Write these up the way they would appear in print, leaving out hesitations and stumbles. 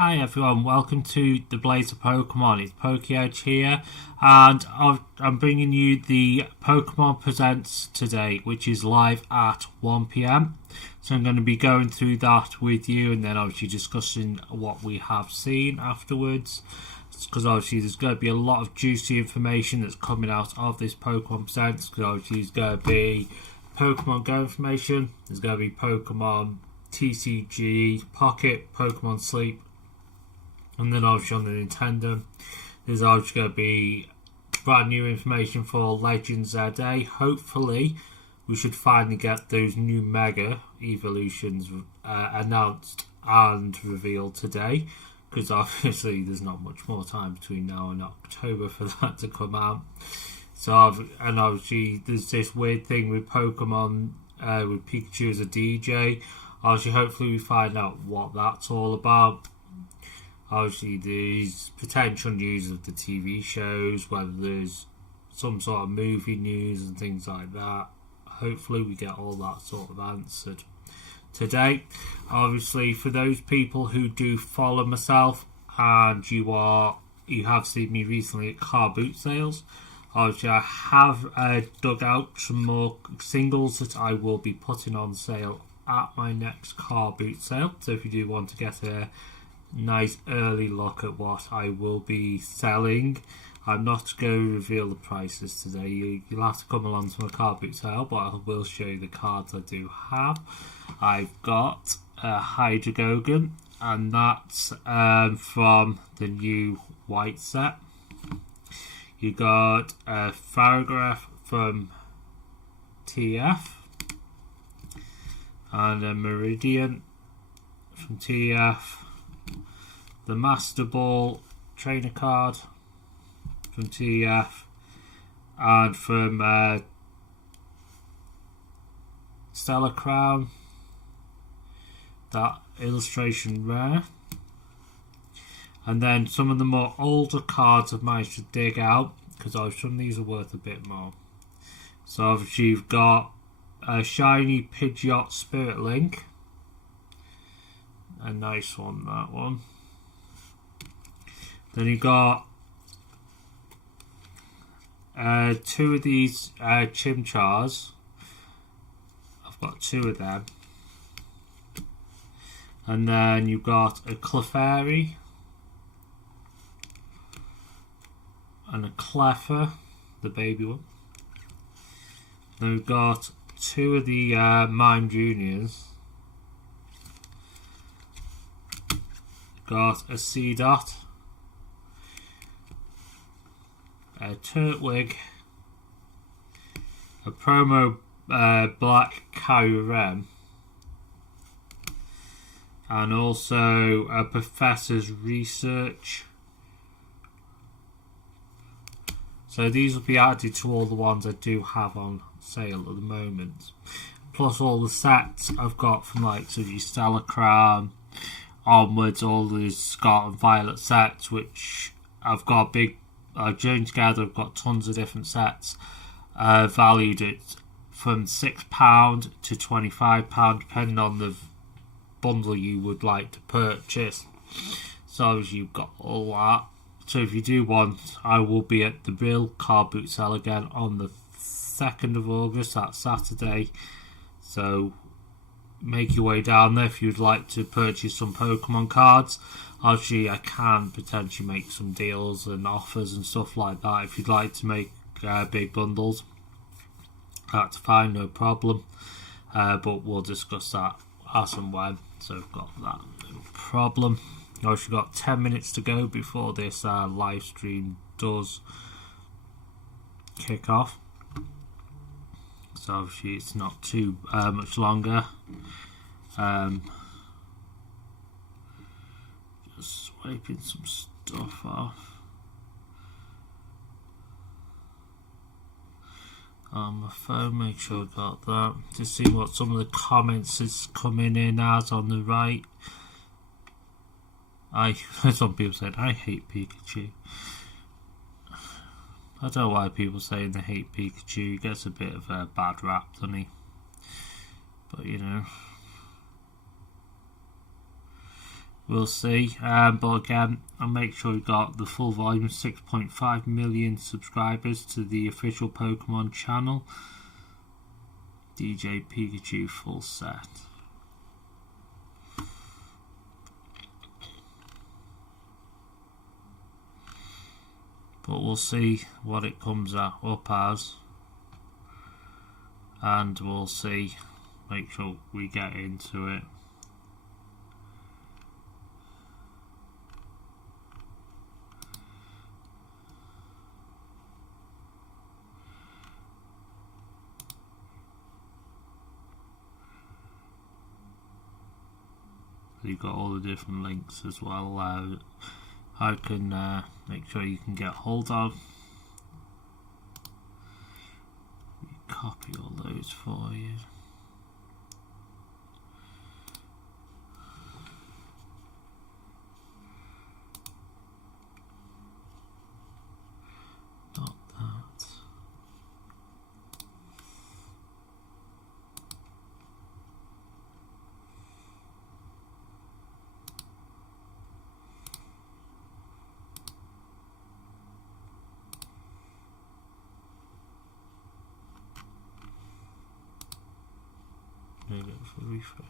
Hi everyone, welcome to the Blaze of Pokemon. It's PokeEdge here, and I'm bringing you the Pokemon Presents today, which is live at 1 PM. So I'm going to be going through that with you, and then obviously discussing what we have seen afterwards. Because obviously there's going to be a lot of juicy information that's coming out of this Pokemon Presents. Because obviously there's going to be Pokemon Go information, there's going to be Pokemon TCG, Pocket, Pokemon Sleep. And then obviously on the Nintendo, there's obviously going to be brand new information for Legends ZA. Hopefully, we should finally get those new Mega Evolutions announced and revealed today. Because obviously there's not much more time between now and October for that to come out. So, and obviously there's this weird thing with Pokemon, with Pikachu as a DJ. Obviously, hopefully we find out what that's all about. Obviously, there's potential news of the TV shows, whether there's some sort of movie news and things like that. Hopefully, we get all that sort of answered today. Obviously, for those people who do follow myself and you have seen me recently at car boot sales, obviously I have dug out some more singles that I will be putting on sale at my next car boot sale. So if you do want to get a nice early look at what I will be selling, I'm not going to reveal the prices today. You'll have to come along to my car boot sale, but I will show you the cards I do have. I've got a Hydreigon, and that's from the new white set. You got a Farigiraf from TF, and a Meridian from TF. The Master Ball trainer card from TF, and from Stellar Crown, that illustration rare. And then some of the more older cards I've managed to dig out, because some of these are worth a bit more. So obviously you've got a shiny Pidgeot Spirit Link, a nice one, that one. Then you got two of these Chimchars. I've got two of them. And then you've got a Clefairy and a Cleffa, the baby one. Then we've got two of the Mime Juniors. Got a Seedot, a Turtwig, a promo Black Kyurem, and also a Professor's Research. So these will be added to all the ones I do have on sale at the moment. Plus all the sets I've got from like your Stellar Crown onwards, all the Scarlet and Violet sets, which I've got joined together. I've got tons of different sets valued at from £6 to £25, depending on the bundle you would like to purchase. So you've got all that. So if you do want, I will be at the real car boot sale again on the 2nd of August, that's Saturday. So make your way down there if you'd like to purchase some Pokemon cards. Actually, I can potentially make some deals and offers and stuff like that. If you'd like to make big bundles, that's fine, no problem. But we'll discuss that as and when. So I've got that, no problem. I've also got 10 minutes to go before this live stream does kick off. So obviously it's not too much longer. Just swiping some stuff off. On my phone, make sure I got that. To see what some of the comments is coming in as on the right. Some people said, I hate Pikachu. I don't know why people say they hate Pikachu. He gets a bit of a bad rap, doesn't he? But you know. we'll see. But again, I'll make sure we've got the full volume, 6.5 million subscribers to the official Pokemon channel. DJ Pikachu full set. But we'll see what it comes up as, and we'll see, make sure we get into it. You've got all the different links as well. I can make sure you can get hold of. Copy all those for you. Not that. Maybe for refresh.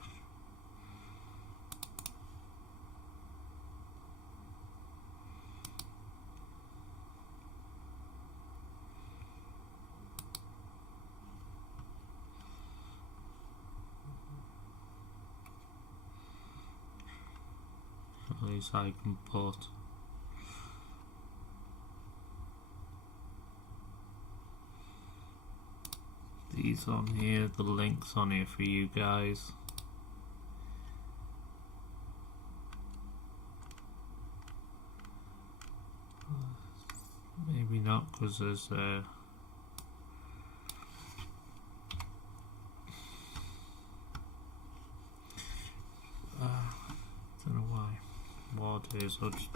At least I can put these on here, the links on here for you guys. Maybe not, because there's don't know why. What is I'll just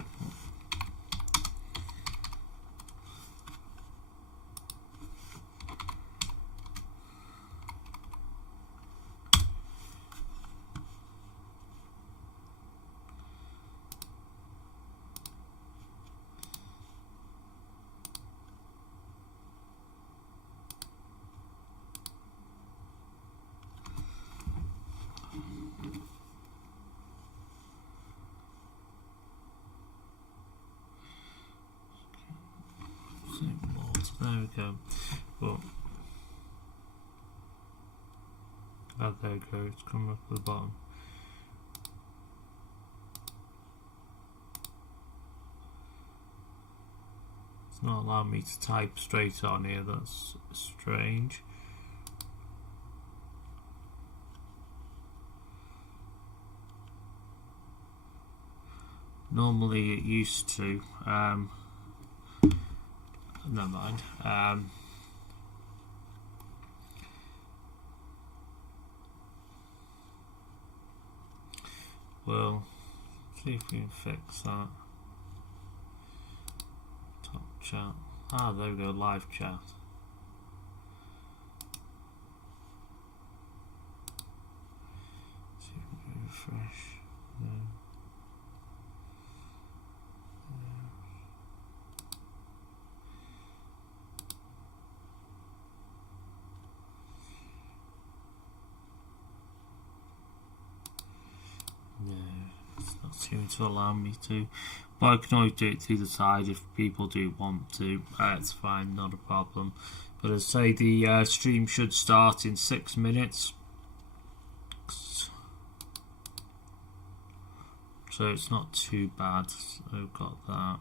there we go. Well, oh, there we go. It's coming up at the bottom. It's not allowing me to type straight on here. That's strange. Normally it used to. Never mind. We'll see if we can fix that. Top chat. Ah, there we go, live chat. See if we can refresh. No. No, it's not seeming to allow me to, but I can always do it through the side if people do want to. It's fine, not a problem. But as I say, the stream should start in 6 minutes, so it's not too bad. So I've got that.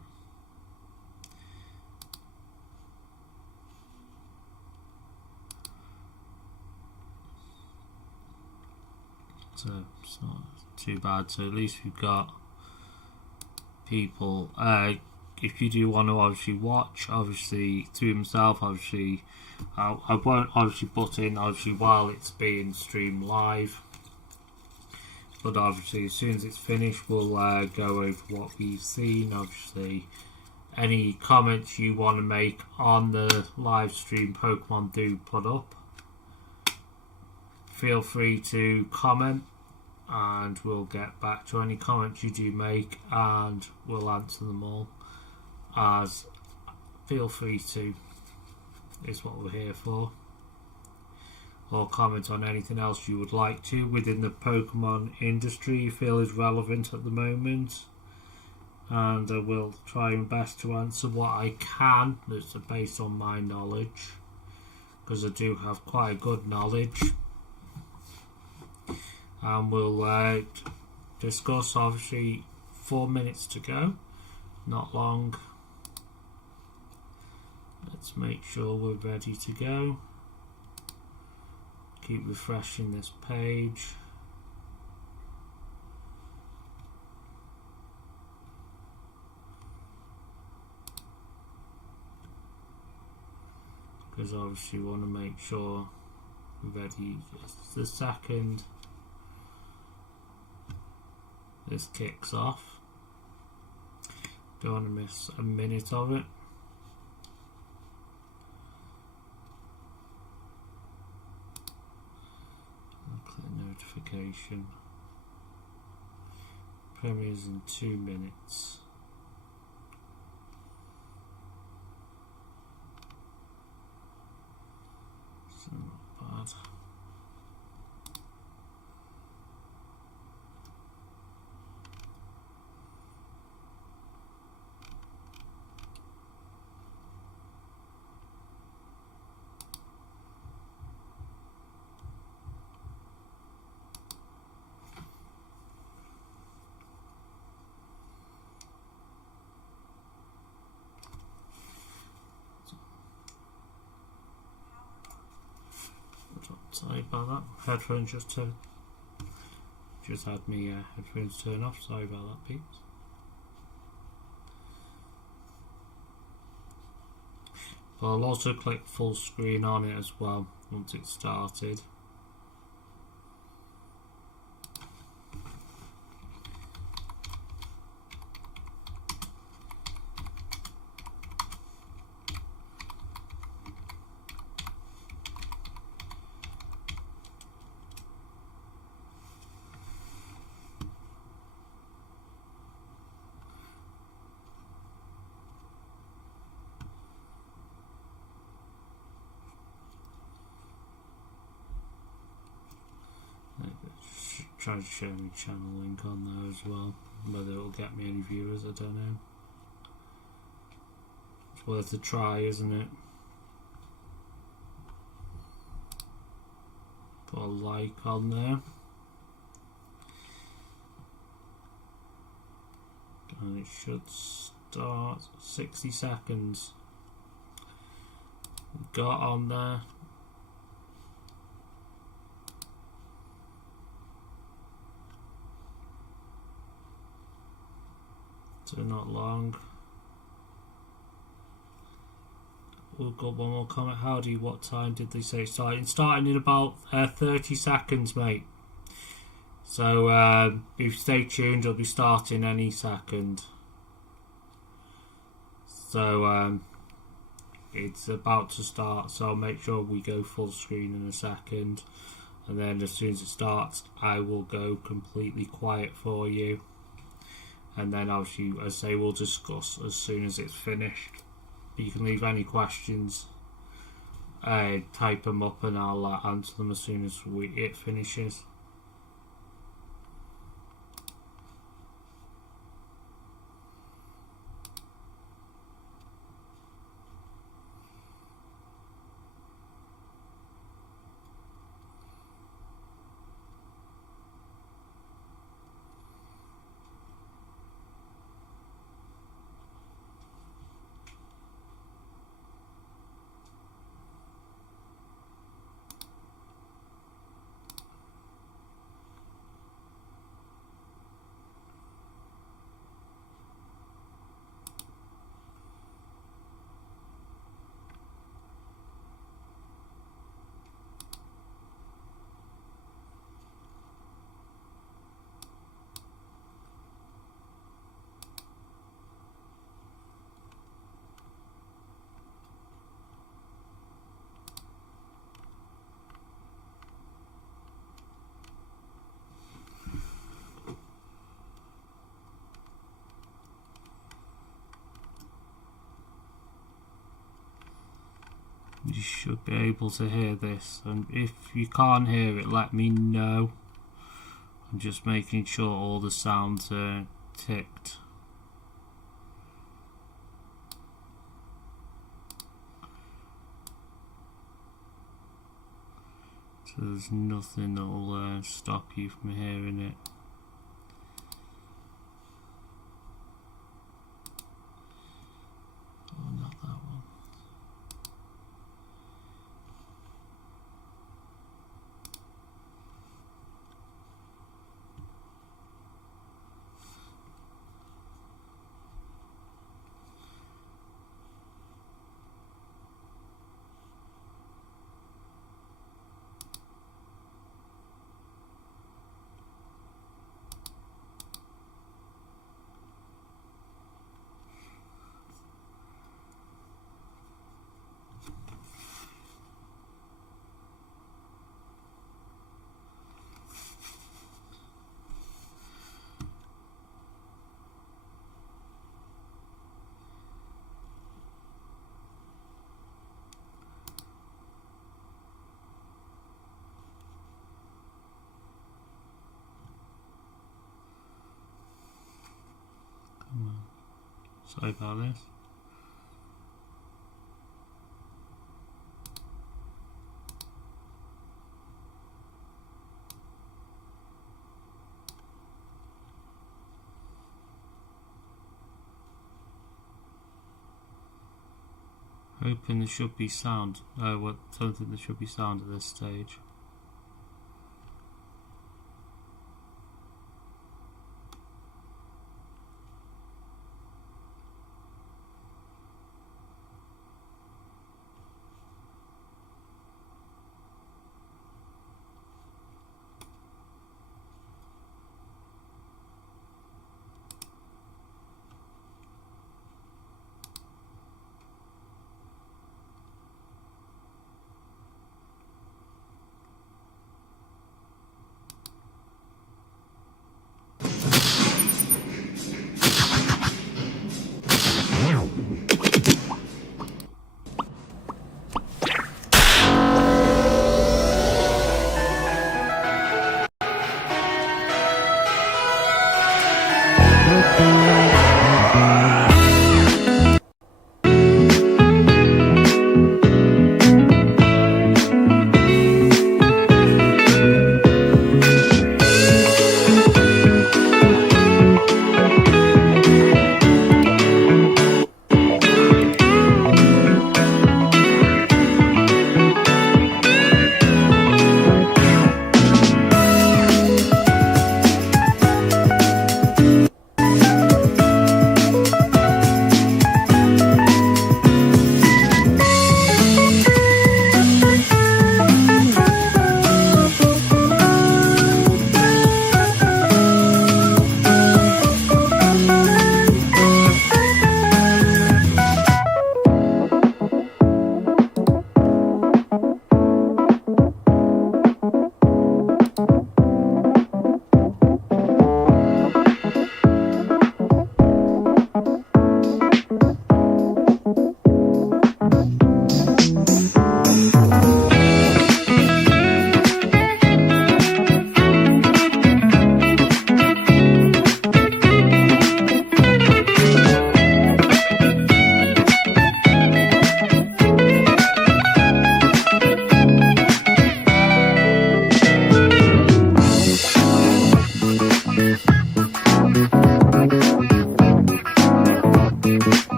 So it's not too bad. So at least we've got people. If you do want to obviously watch, obviously through himself, obviously I won't obviously put in obviously while it's being streamed live, but obviously as soon as it's finished we'll go over what we've seen. Obviously any comments you want to make on the live stream Pokemon do put up, feel free to comment. and we'll get back to any comments you do make, and we'll answer them all. As feel free to, is what we're here for. Or comment on anything else you would like to within the Pokemon industry you feel is relevant at the moment, and I will try my best to answer what I can that's based on my knowledge, because I do have quite good knowledge. And we'll discuss, obviously, 4 minutes to go, not long. Let's make sure we're ready to go. Keep refreshing this page. Because obviously we want to make sure we're ready. Just the second this kicks off. Don't want to miss a minute of it. Click notification. Premieres in 2 minutes. So not bad. Sorry about that. Headphones just had me headphones turn off. Sorry about that, peeps. But I'll also click full screen on it as well once it's started. Try to share my channel link on there as well. Whether it'll get me any viewers, I don't know. It's worth a try, isn't it? Put a like on there. And it should start 60 seconds. Got on there. So not long. We've got one more comment. Howdy, what time did they say starting? Starting in about 30 seconds, mate. So if you stay tuned, it'll be starting any second. So it's about to start, so I'll make sure we go full screen in a second. And then as soon as it starts, I will go completely quiet for you. And then obviously, as I say, we'll discuss as soon as it's finished. You can leave any questions, type them up, and I'll answer them as soon as it finishes. you should be able to hear this, and if you can't hear it, let me know. I'm just making sure all the sounds are ticked. So there's nothing that will stop you from hearing it. Oh, not that one. Sorry about this. Hoping there should be sound. Oh, well, I don't think there should be sound at this stage.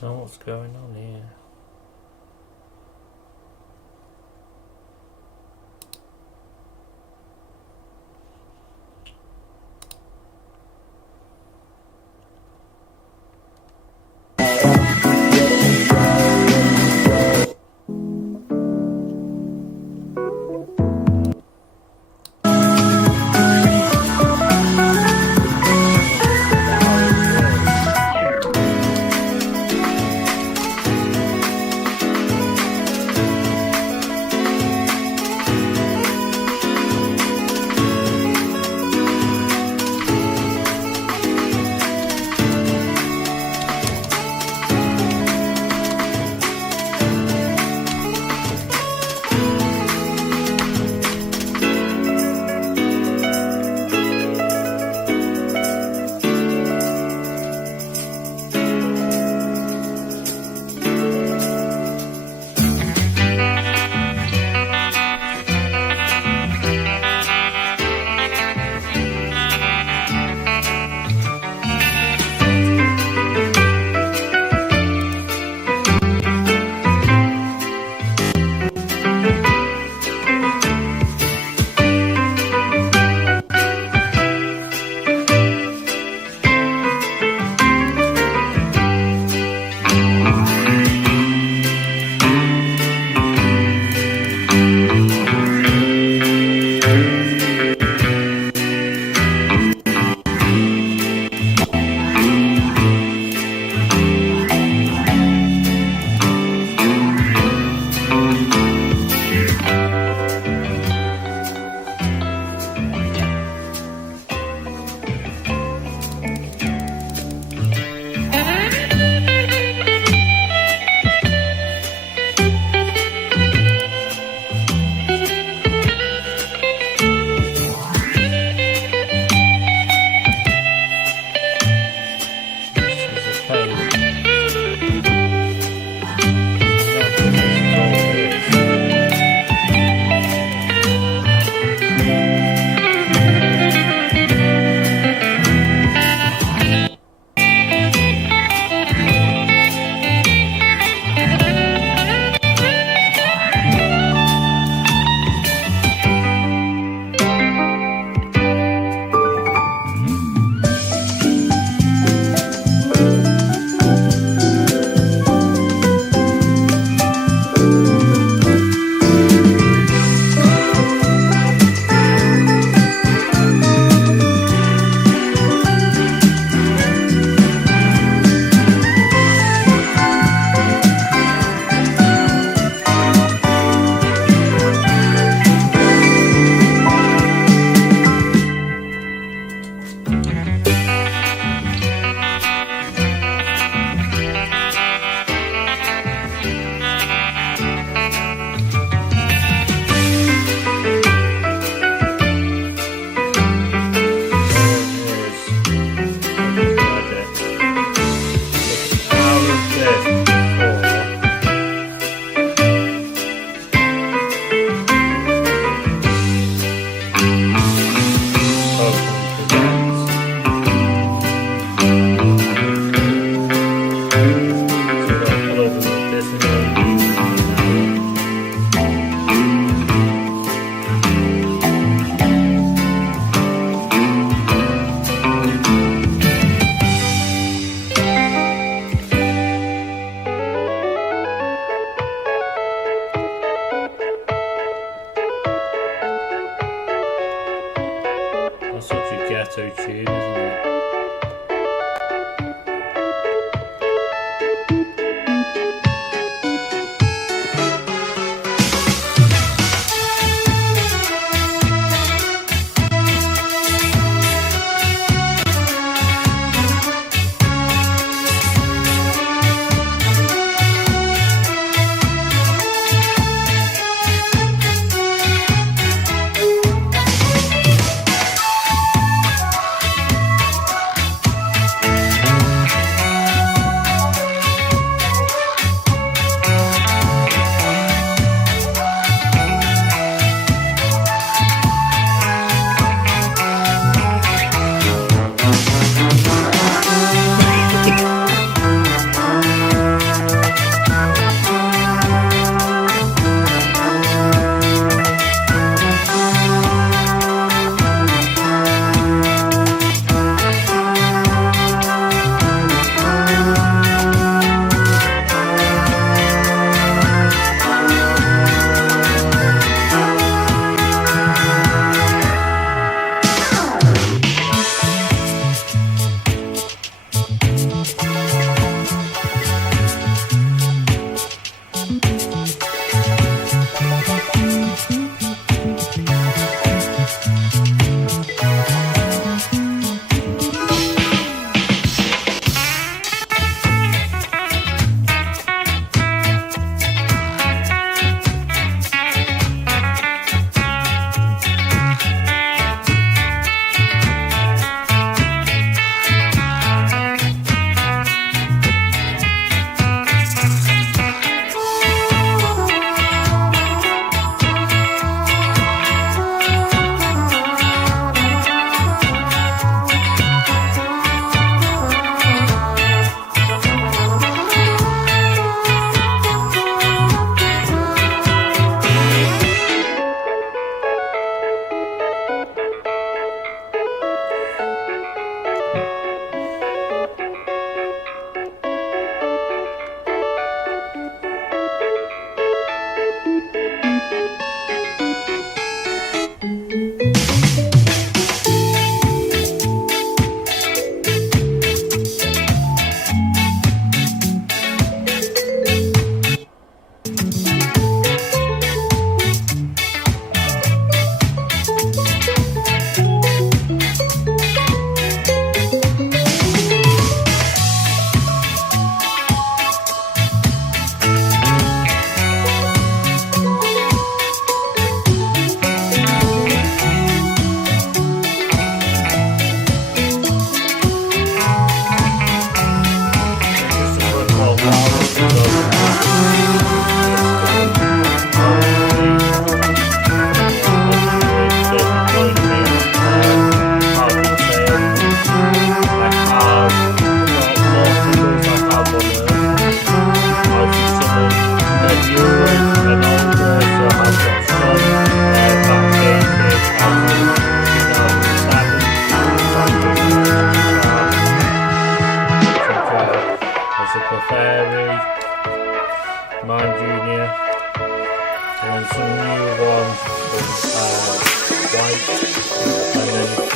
don't know what's going on here. ghetto tune, isn't it?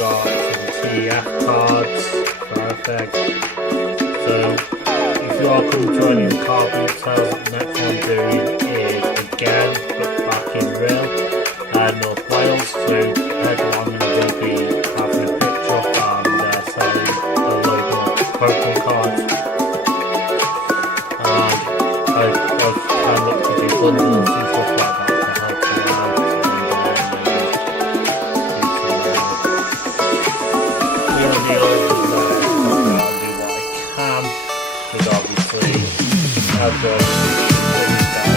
got some TF cards. Perfect. So if you are coming to any of the car boot sales, the next one I'm doing is again but back in real North Wales. So head along and I will be having a picture and selling a load more Pokemon cards. I've kind of looked to do bundles and stuff like that to help you out. And deals and do what I can, because obviously I've got things that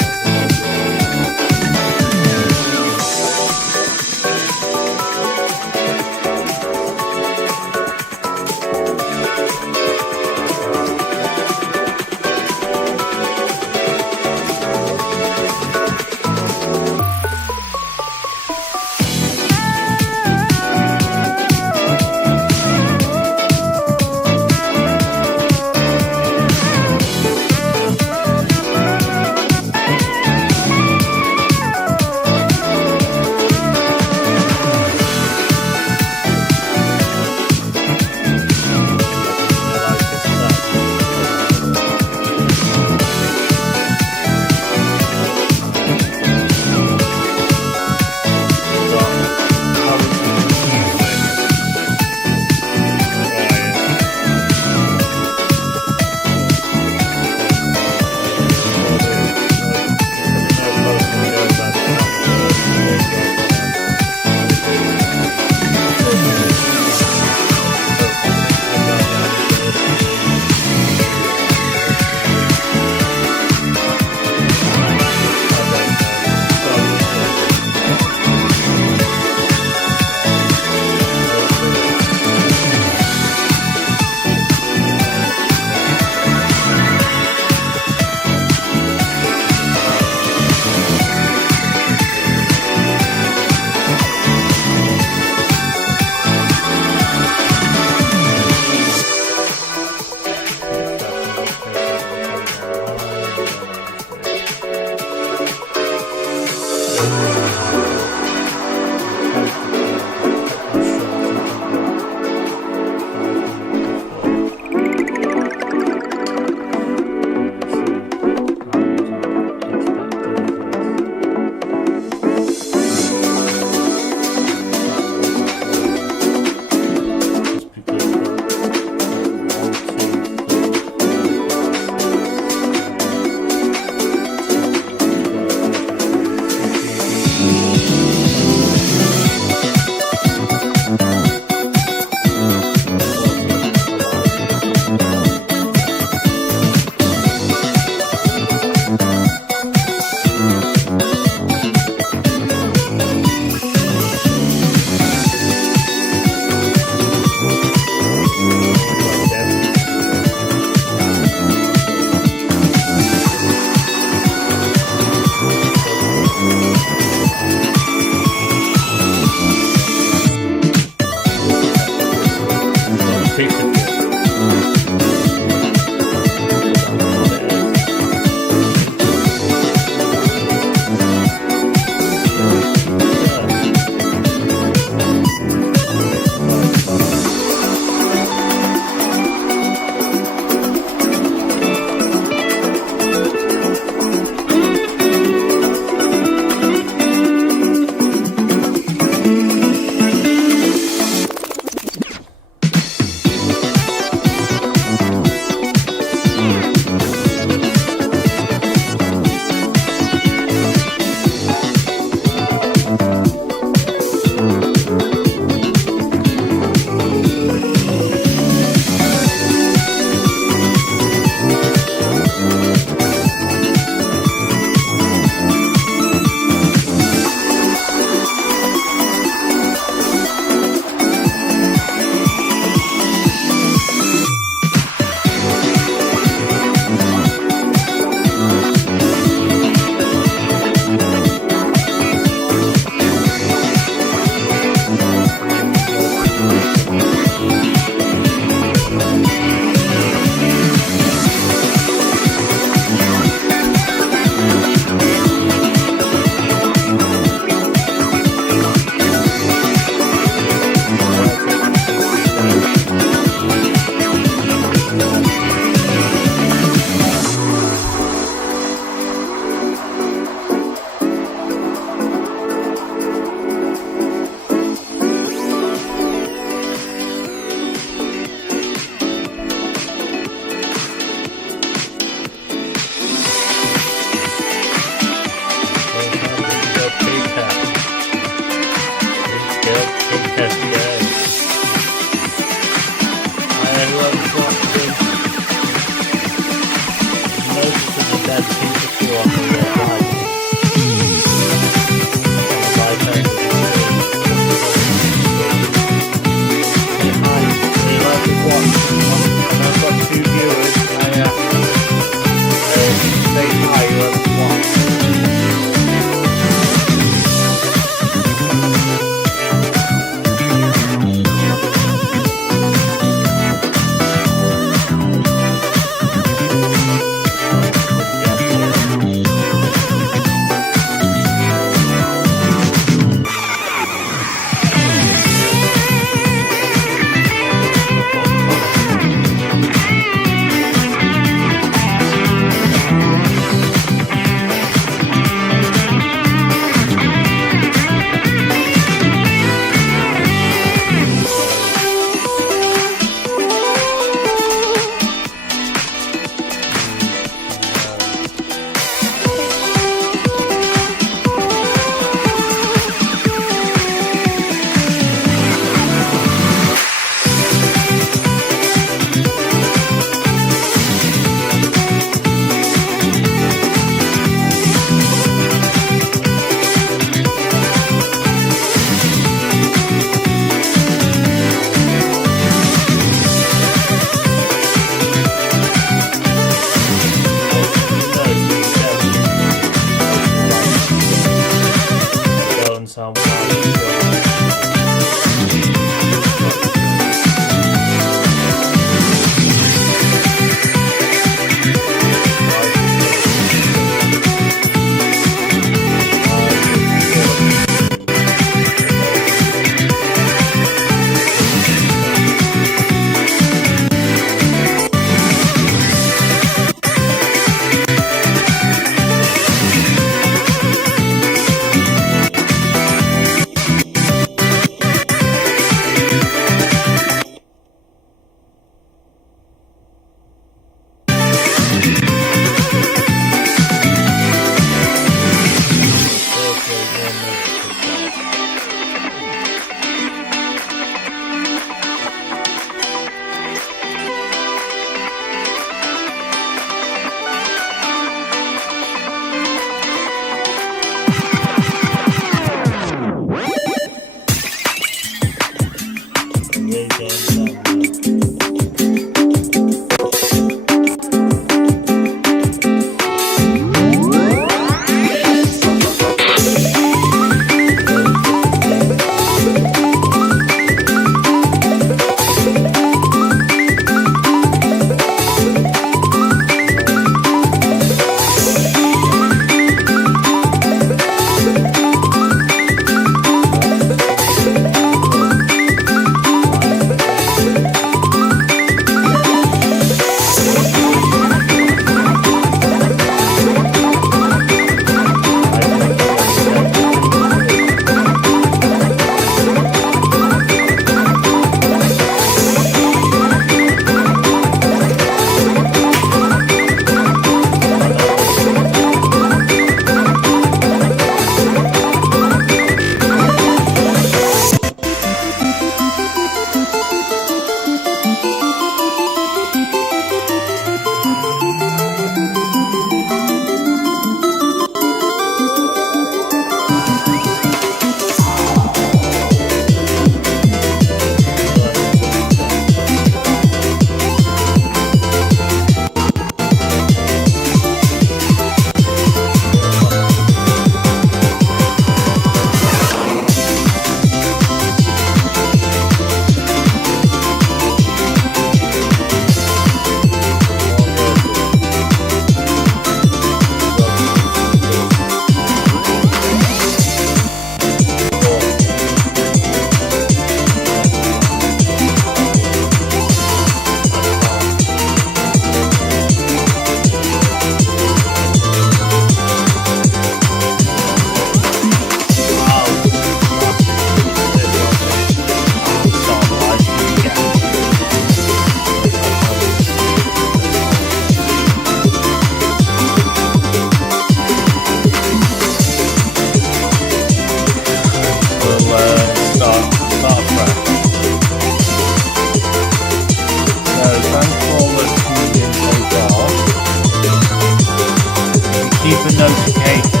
Keep a notification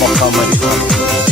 lock on my phone.